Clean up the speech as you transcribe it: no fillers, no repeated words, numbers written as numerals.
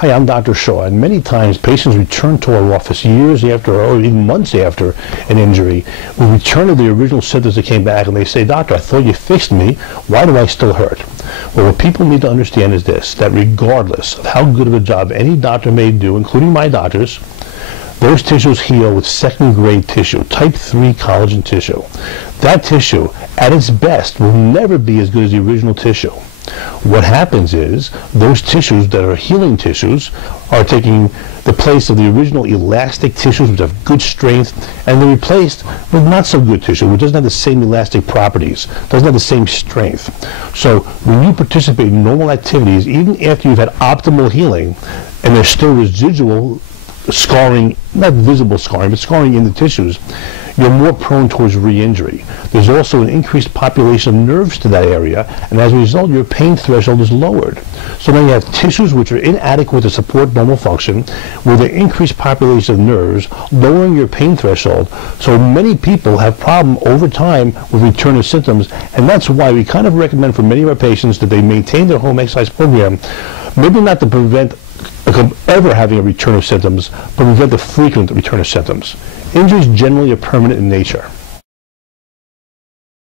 Hi, I'm Dr. Shaw, and many times patients return to our office years after or even months after an injury. We return to the original symptoms that came back and they say, "Doctor, I thought you fixed me. Why do I still hurt?" Well, what people need to understand is this, that regardless of how good of a job any doctor may do, including my doctors, those tissues heal with second-grade tissue, type 3 collagen tissue. That tissue, at its best, will never be as good as the original tissue. What happens is those tissues that are healing tissues are taking the place of the original elastic tissues, which have good strength, and they're replaced with not so good tissue, which doesn't have the same elastic properties, doesn't have the same strength. So when you participate in normal activities, even after you've had optimal healing, and there's still residual scarring, not visible scarring, but scarring in the tissues, you're more prone towards re-injury. There's also an increased population of nerves to that area, and as a result, your pain threshold is lowered. So now you have tissues which are inadequate to support normal function, with an increased population of nerves, lowering your pain threshold. So many people have problem over time with return of symptoms, and that's why we kind of recommend for many of our patients that they maintain their home exercise program, maybe not to prevent ever having a return of symptoms, but prevent the frequent return of symptoms. Injuries generally are permanent in nature.